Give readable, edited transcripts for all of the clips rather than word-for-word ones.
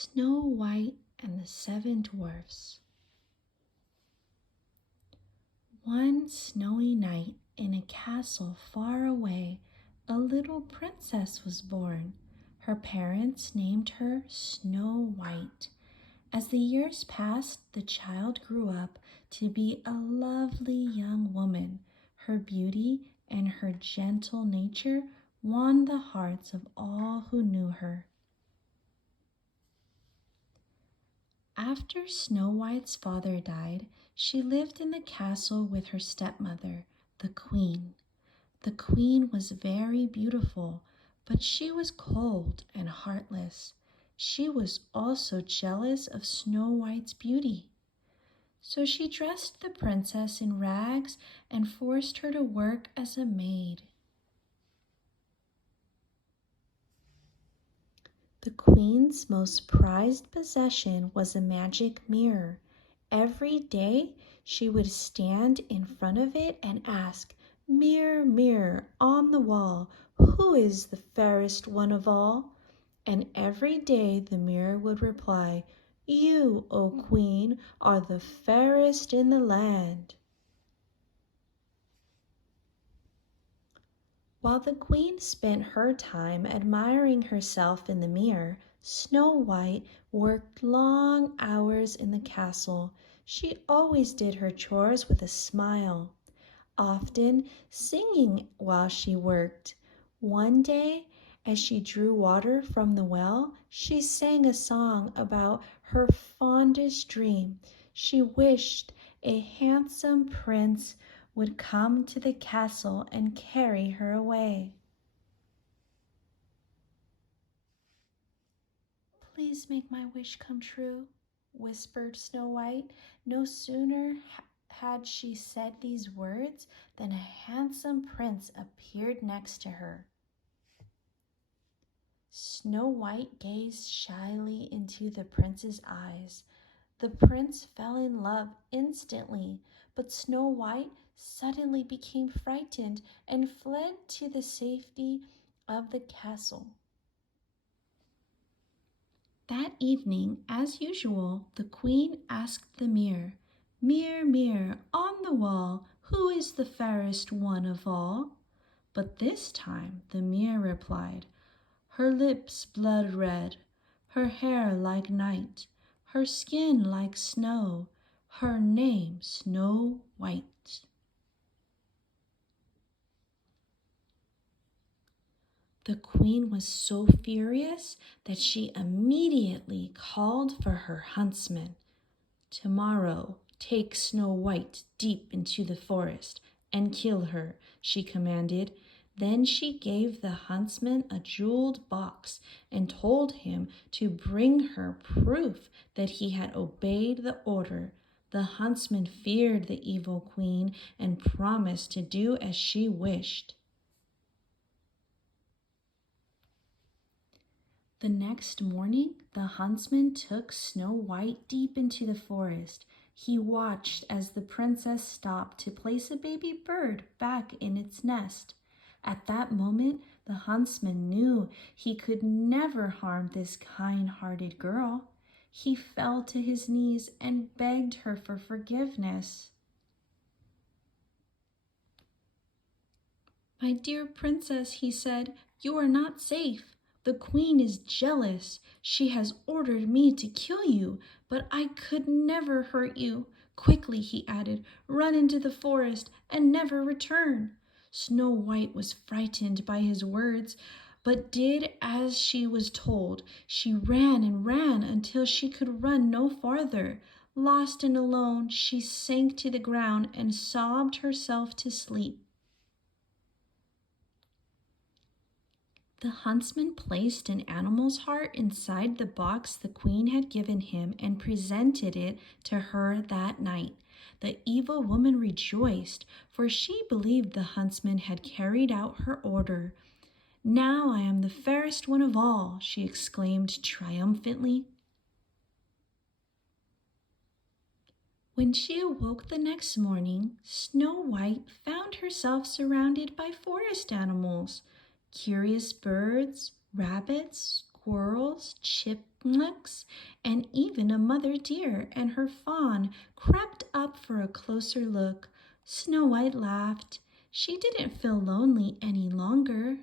Snow White and the Seven Dwarfs. One snowy night in a castle far away, a little princess was born. Her parents named her Snow White. As the years passed, the child grew up to be a lovely young woman. Her beauty and her gentle nature won the hearts of all who knew her. After Snow White's father died, she lived in the castle with her stepmother, the queen. The queen was very beautiful, but she was cold and heartless. She was also jealous of Snow White's beauty. So she dressed the princess in rags and forced her to work as a maid. The queen's most prized possession was a magic mirror. Every day she would stand in front of it and ask, "Mirror, mirror on the wall, who is the fairest one of all?" And every day the mirror would reply, "You, O queen, are the fairest in the land." While the queen spent her time admiring herself in the mirror, Snow White worked long hours in the castle. She always did her chores with a smile, often singing while she worked. One day, as she drew water from the well, she sang a song about her fondest dream. She wished a handsome prince would come to the castle and carry her away. "Please make my wish come true," whispered Snow White. No sooner had she said these words than a handsome prince appeared next to her. Snow White gazed shyly into the prince's eyes. The prince fell in love instantly, but Snow White suddenly became frightened and fled to the safety of the castle. That evening, as usual, the queen asked the mirror, "Mirror, mirror on the wall, who is the fairest one of all?" But this time the mirror replied, "Her lips blood red, her hair like night, her skin like snow, her name Snow White." The queen was so furious that she immediately called for her huntsman. "Tomorrow, take Snow White deep into the forest and kill her," she commanded. Then she gave the huntsman a jeweled box and told him to bring her proof that he had obeyed the order. The huntsman feared the evil queen and promised to do as she wished. The next morning, the huntsman took Snow White deep into the forest. He watched as the princess stopped to place a baby bird back in its nest. At that moment, the huntsman knew he could never harm this kind-hearted girl. He fell to his knees and begged her for forgiveness. "My dear princess," he said, "you are not safe. The queen is jealous. She has ordered me to kill you, but I could never hurt you. Quickly," he added, "run into the forest and never return." Snow White was frightened by his words, but did as she was told. She ran and ran until she could run no farther. Lost and alone, she sank to the ground and sobbed herself to sleep. The huntsman placed an animal's heart inside the box the queen had given him and presented it to her that night. The evil woman rejoiced, for she believed the huntsman had carried out her order. "Now I am the fairest one of all," she exclaimed triumphantly. When she awoke the next morning, Snow White found herself surrounded by forest animals. Curious birds, rabbits, squirrels, chipmunks, and even a mother deer and her fawn crept up for a closer look. Snow White laughed. She didn't feel lonely any longer.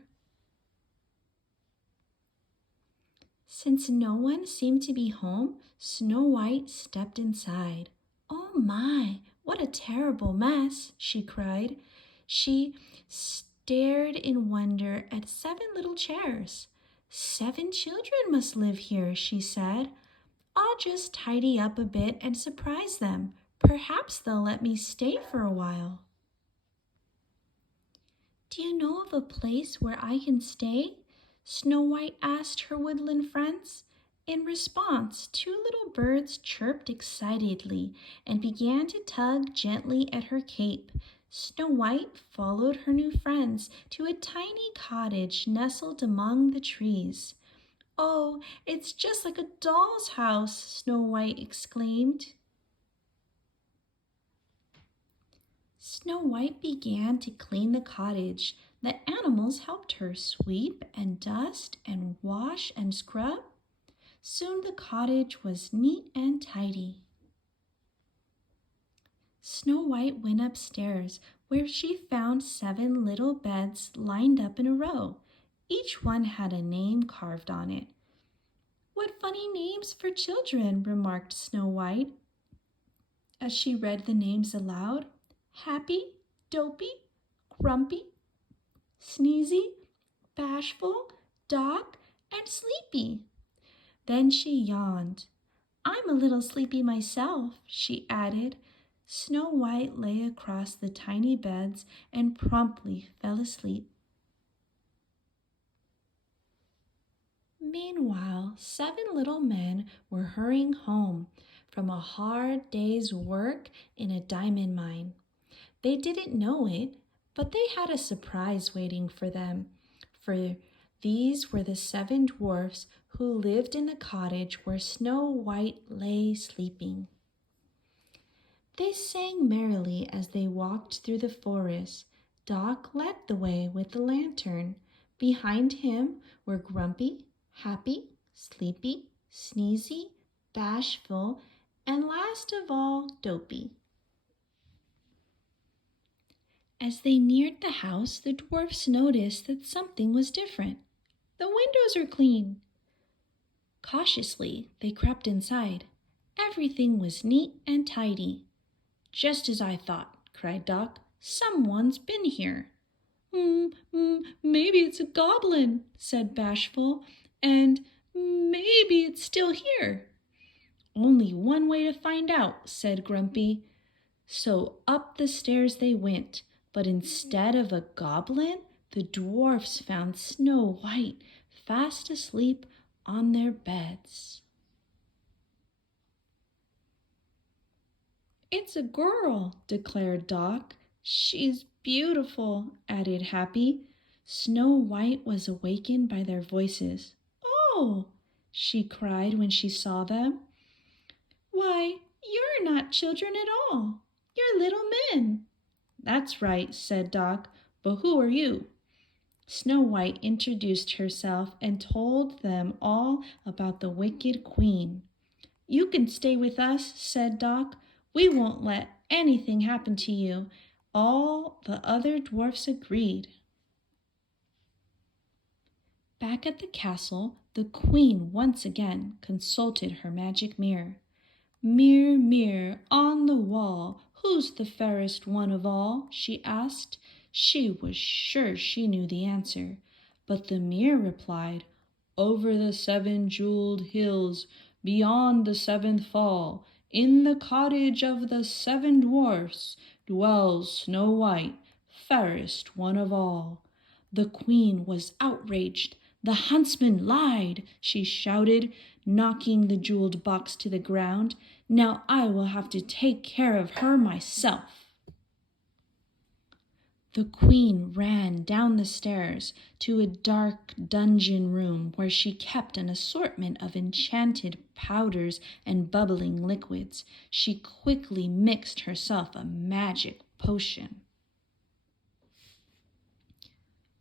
Since no one seemed to be home, Snow White stepped inside. "Oh my, what a terrible mess!" she cried. She stared in wonder at 7 little chairs. "7 children must live here," she said. "I'll just tidy up a bit and surprise them. Perhaps they'll let me stay for a while." "Do you know of a place where I can stay?" Snow White asked her woodland friends. In response, 2 little birds chirped excitedly and began to tug gently at her cape. Snow White followed her new friends to a tiny cottage nestled among the trees. "Oh, it's just like a doll's house!" Snow White exclaimed. Snow White began to clean the cottage. The animals helped her sweep and dust and wash and scrub. Soon the cottage was neat and tidy. Snow White went upstairs, where she found 7 little beds lined up in a row. Each one had a name carved on it. "What funny names for children," remarked Snow White as she read the names aloud. "Happy, Dopey, Grumpy, Sneezy, Bashful, Doc, and Sleepy." Then she yawned. "I'm a little sleepy myself," she added. Snow White lay across the tiny beds and promptly fell asleep. Meanwhile, 7 little men were hurrying home from a hard day's work in a diamond mine. They didn't know it, but they had a surprise waiting for them, for these were the 7 dwarfs who lived in the cottage where Snow White lay sleeping. They sang merrily as they walked through the forest. Doc led the way with the lantern. Behind him were Grumpy, Happy, Sleepy, Sneezy, Bashful, and last of all, Dopey. As they neared the house, the dwarfs noticed that something was different. "The windows are clean." Cautiously, they crept inside. Everything was neat and tidy. "Just as I thought," cried Doc. "Someone's been here." Maybe it's a goblin," said Bashful, "and maybe it's still here." "Only one way to find out," said Grumpy. So up the stairs they went, but instead of a goblin, the dwarfs found Snow White fast asleep on their beds. "It's a girl," declared Doc. "She's beautiful," added Happy. Snow White was awakened by their voices. "Oh!" she cried when she saw them. "Why, you're not children at all. You're little men." "That's right," said Doc. "But who are you?" Snow White introduced herself and told them all about the wicked queen. "You can stay with us," said Doc. "We won't let anything happen to you." All the other dwarfs agreed. Back at the castle, the queen once again consulted her magic mirror. "Mirror, mirror on the wall, who's the fairest one of all?" she asked. She was sure she knew the answer, but the mirror replied, "Over the 7 jeweled hills, beyond the 7th fall, in the cottage of the 7 dwarfs, dwells Snow White, fairest one of all." The queen was outraged. "The huntsman lied," she shouted, knocking the jeweled box to the ground. "Now I will have to take care of her myself." The queen ran down the stairs to a dark dungeon room where she kept an assortment of enchanted powders and bubbling liquids. She quickly mixed herself a magic potion.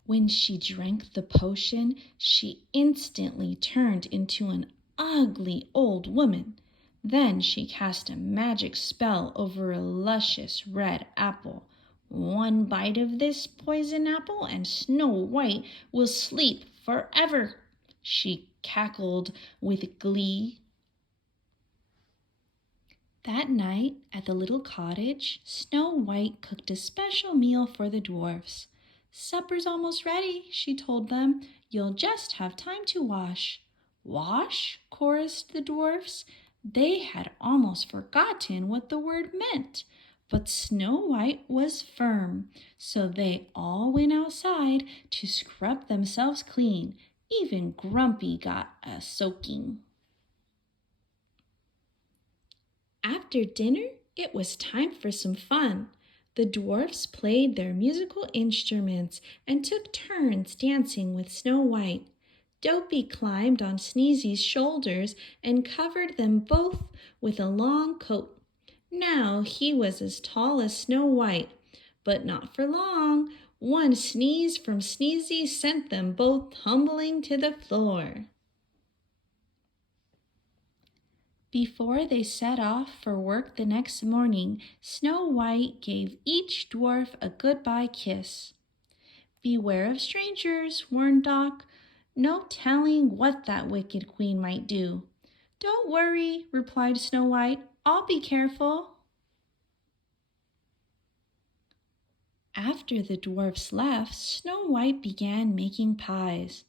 When she drank the potion, she instantly turned into an ugly old woman. Then she cast a magic spell over a luscious red apple. One bite of this poison apple and Snow White will sleep forever, she cackled with glee. That night at the little cottage, Snow White cooked a special meal for the dwarfs. Supper's almost ready, she told them. You'll just have time to wash. Wash? Chorused the dwarfs. They had almost forgotten what the word meant. But Snow White was firm, so they all went outside to scrub themselves clean. Even Grumpy got a soaking. After dinner, it was time for some fun. The dwarfs played their musical instruments and took turns dancing with Snow White. Dopey climbed on Sneezy's shoulders and covered them both with a long coat. Now he was as tall as Snow White, but not for long. One sneeze from Sneezy sent them both tumbling to the floor. Before they set off for work the next morning, Snow White gave each dwarf a goodbye kiss. Beware of strangers, warned Doc. No telling what that wicked queen might do. Don't worry, replied Snow White. I'll be careful. After the dwarfs left, Snow White began making pies.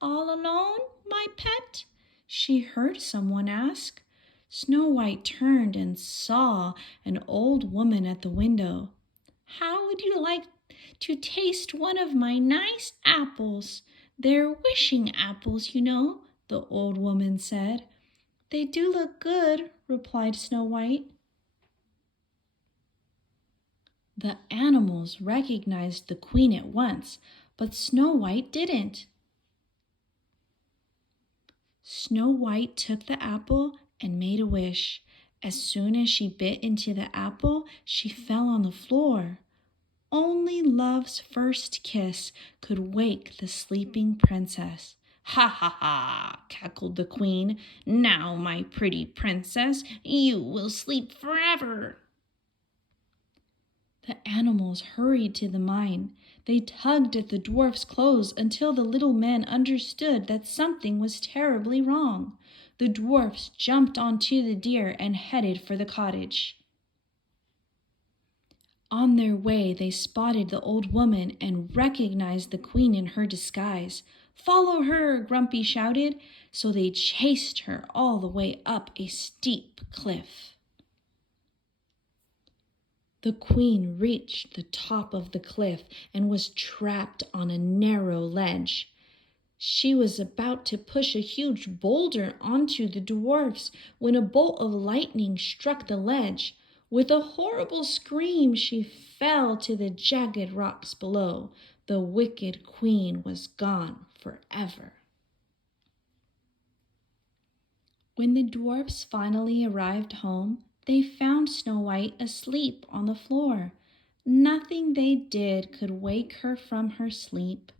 All alone, my pet? She heard someone ask. Snow White turned and saw an old woman at the window. How would you like to taste one of my nice apples? They're wishing apples, you know, the old woman said. They do look good, replied Snow White. The animals recognized the queen at once, but Snow White didn't. Snow White took the apple and made a wish. As soon as she bit into the apple, she fell on the floor. Only love's first kiss could wake the sleeping princess. Ha ha ha, cackled the queen. Now, my pretty princess, you will sleep forever. The animals hurried to the mine. They tugged at the dwarf's clothes until the little men understood that something was terribly wrong. The dwarfs jumped onto the deer and headed for the cottage. On their way, they spotted the old woman and recognized the queen in her disguise. Follow her, Grumpy shouted. So they chased her all the way up a steep cliff. The queen reached the top of the cliff and was trapped on a narrow ledge. She was about to push a huge boulder onto the dwarfs when a bolt of lightning struck the ledge. With a horrible scream, she fell to the jagged rocks below. The wicked queen was gone forever. When the dwarfs finally arrived home, they found Snow White asleep on the floor. Nothing they did could wake her from her sleep.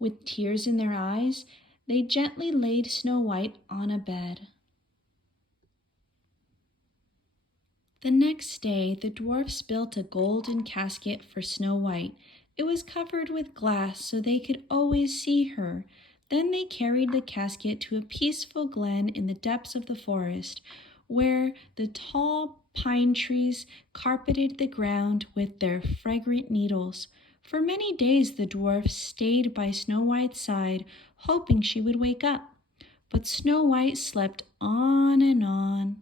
With tears in their eyes, they gently laid Snow White on a bed. The next day, the dwarfs built a golden casket for Snow White. It was covered with glass so they could always see her. Then they carried the casket to a peaceful glen in the depths of the forest, where the tall pine trees carpeted the ground with their fragrant needles. For many days the dwarfs stayed by Snow White's side, hoping she would wake up. But Snow White slept on and on.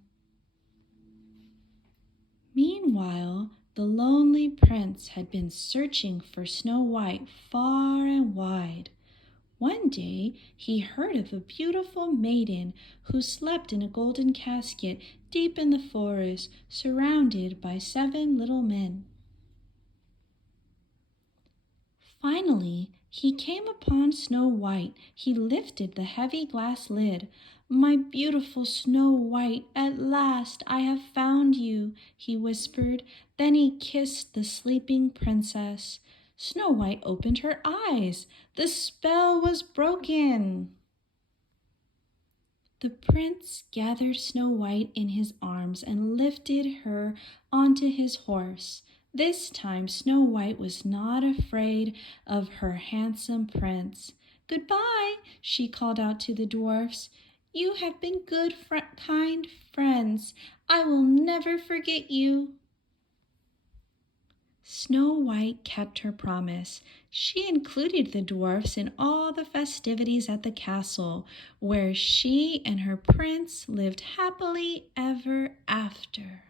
Meanwhile, the lonely prince had been searching for Snow White far and wide. One day he heard of a beautiful maiden who slept in a golden casket deep in the forest, surrounded by 7 little men. Finally, he came upon Snow White. He lifted the heavy glass lid. My beautiful Snow White, at last I have found you, he whispered. Then he kissed the sleeping princess. Snow White opened her eyes. The spell was broken. The prince gathered Snow White in his arms and lifted her onto his horse. This time Snow White was not afraid of her handsome prince. "Goodbye," she called out to the dwarfs. "You have been good, kind friends. I will never forget you." Snow White kept her promise. She included the dwarfs in all the festivities at the castle, where she and her prince lived happily ever after.